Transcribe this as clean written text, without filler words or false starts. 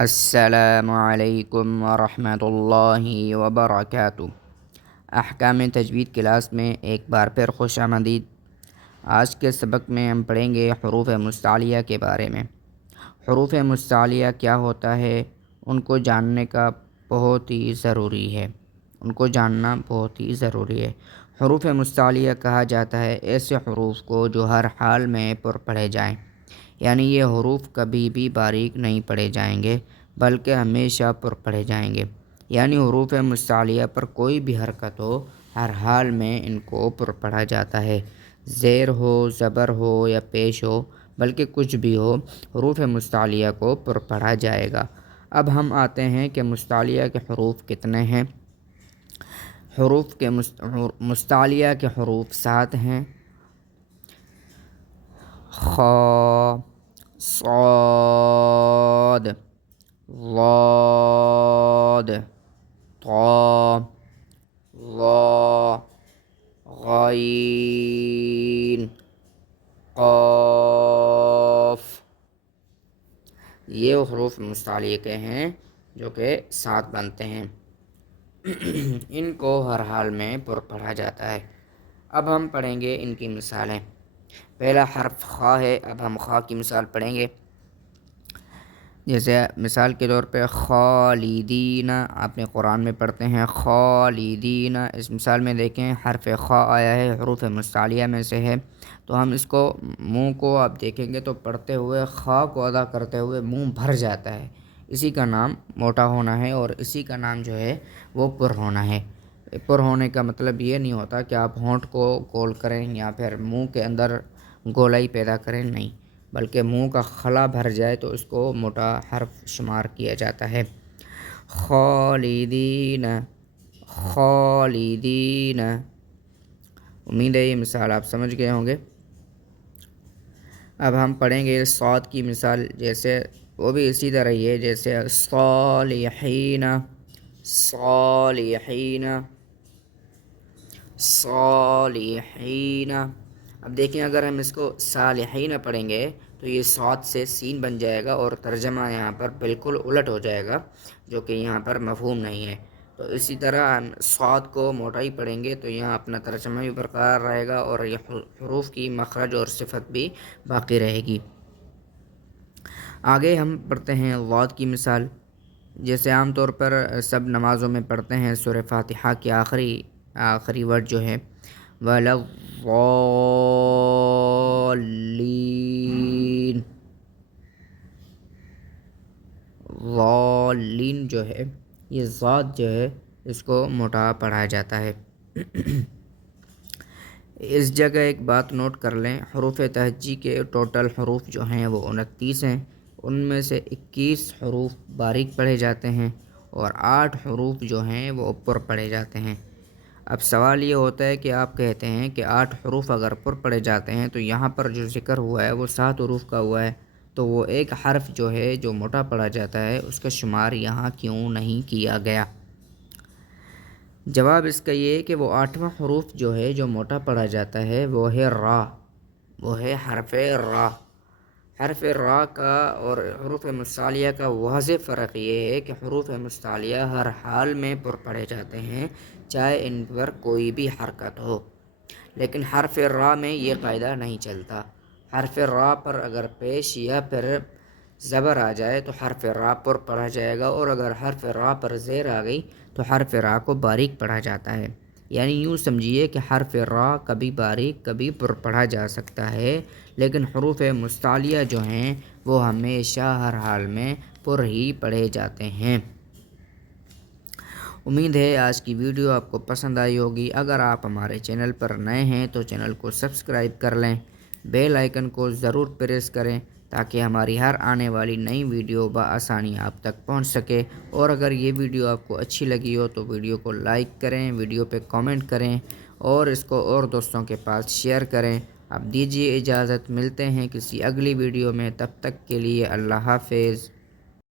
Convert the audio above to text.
السلام علیکم ورحمۃ اللہ وبرکاتہ۔ احکام تجوید کلاس میں ایک بار پھر خوش آمدید۔ آج کے سبق میں ہم پڑھیں گے حروف مستعلیہ کے بارے میں۔ حروف مستعلیہ کیا ہوتا ہے، ان کو جاننے کا بہت ہی ضروری ہے، ان کو جاننا بہت ہی ضروری ہے۔ حروف مستعلیہ کہا جاتا ہے ایسے حروف کو جو ہر حال میں پر پڑھے جائیں، یعنی یہ حروف کبھی بھی باریک نہیں پڑھے جائیں گے بلکہ ہمیشہ پر پڑھے جائیں گے، یعنی حروف مستعلیہ پر کوئی بھی حرکت ہو ہر حال میں ان کو پر پڑھا جاتا ہے، زیر ہو، زبر ہو یا پیش ہو، بلکہ کچھ بھی ہو حروف مستعلیہ کو پر پڑھا جائے گا۔ اب ہم آتے ہیں کہ مستعلیہ کے حروف کتنے ہیں۔ حروف کے مستعلیہ کے حروف 7 ہیں: خ، صاد، ضاد، طا، ظا، غین، قاف۔ یہ حروف مستعلیہ کے ہیں جو کہ 7 بنتے ہیں۔ ان کو ہر حال میں پر پڑھا جاتا ہے۔ اب ہم پڑھیں گے ان کی مثالیں۔ پہلا حرف خ ہے، اب ہم خ کی مثال پڑھیں گے۔ جیسے مثال کے طور پہ خالدین، آپ نے قرآن میں پڑھتے ہیں خالدین، اس مثال میں دیکھیں حرف خ آیا ہے، حروف مستعلیہ میں سے ہے، تو ہم اس کو منہ کو آپ دیکھیں گے تو پڑھتے ہوئے خ کو ادا کرتے ہوئے منہ بھر جاتا ہے۔ اسی کا نام موٹا ہونا ہے اور اسی کا نام جو ہے وہ پر ہونا ہے۔ پر ہونے کا مطلب یہ نہیں ہوتا کہ آپ ہونٹ کو گول کریں یا پھر منہ کے اندر گولائی پیدا کریں، نہیں، بلکہ منہ کا خلا بھر جائے تو اس کو موٹا حرف شمار کیا جاتا ہے۔ خالدین، خالدین۔ امید ہے یہ مثال آپ سمجھ گئے ہوں گے۔ اب ہم پڑھیں گے صاد کی مثال، جیسے وہ بھی اسی طرح ہی ہے جیسے صالحین، صالحین، صالحین۔ اب دیکھیں اگر ہم اس کو صالحین پڑھیں گے تو یہ صاد سے سین بن جائے گا اور ترجمہ یہاں پر بالکل الٹ ہو جائے گا، جو کہ یہاں پر مفہوم نہیں ہے۔ تو اسی طرح ہم صاد کو موٹائی پڑھیں گے تو یہاں اپنا ترجمہ بھی برقرار رہے گا اور یہ حروف کی مخرج اور صفت بھی باقی رہے گی۔ آگے ہم پڑھتے ہیں ضاد کی مثال، جیسے عام طور پر سب نمازوں میں پڑھتے ہیں سورہ فاتحہ کی آخری ورڈ جو ہے وَلَا الضَّالِّينَ، ضالین جو ہے یہ ذات جو ہے اس کو موٹا پڑھا جاتا ہے۔ اس جگہ ایک بات نوٹ کر لیں، حروف تہجی کے ٹوٹل حروف جو ہیں وہ 29 ہیں، ان میں سے 21 حروف باریک پڑھے جاتے ہیں اور 8 حروف جو ہیں وہ پر پڑھے جاتے ہیں۔ اب سوال یہ ہوتا ہے کہ آپ کہتے ہیں کہ 8 حروف اگر پر پڑھے جاتے ہیں تو یہاں پر جو ذکر ہوا ہے وہ 7 حروف کا ہوا ہے، تو وہ ایک حرف جو ہے جو موٹا پڑھا جاتا ہے اس کا شمار یہاں کیوں نہیں کیا گیا؟ جواب اس کا یہ ہے کہ وہ 8واں حروف جو ہے جو موٹا پڑھا جاتا ہے وہ ہے را، وہ ہے حرف را۔ حرف را کا اور حروف مستعلیہ کا واضح فرق یہ ہے کہ حروف مستعلیہ ہر حال میں پر پڑھے جاتے ہیں چاہے ان پر کوئی بھی حرکت ہو، لیکن حرف را میں یہ قاعدہ نہیں چلتا۔ حرف را پر اگر پیش یا پھر زبر آ جائے تو حرف را پر پڑھا جائے گا، اور اگر حرف را پر زیر آ گئی تو حرف را کو باریک پڑھا جاتا ہے، یعنی یوں سمجھیے کہ حرف را کبھی باریک کبھی پر پڑھا جا سکتا ہے، لیکن حروف مستعلیہ جو ہیں وہ ہمیشہ ہر حال میں پر ہی پڑھے جاتے ہیں۔ امید ہے آج کی ویڈیو آپ کو پسند آئی ہوگی۔ اگر آپ ہمارے چینل پر نئے ہیں تو چینل کو سبسکرائب کر لیں، بیل آئیکن کو ضرور پریس کریں تاکہ ہماری ہر آنے والی نئی ویڈیو بآسانی آپ تک پہنچ سکے، اور اگر یہ ویڈیو آپ کو اچھی لگی ہو تو ویڈیو کو لائک کریں، ویڈیو پہ کامنٹ کریں اور اس کو اور دوستوں کے پاس شیئر کریں۔ اب دیجیے اجازت، ملتے ہیں کسی اگلی ویڈیو میں، تب تک کے لیے اللہ حافظ۔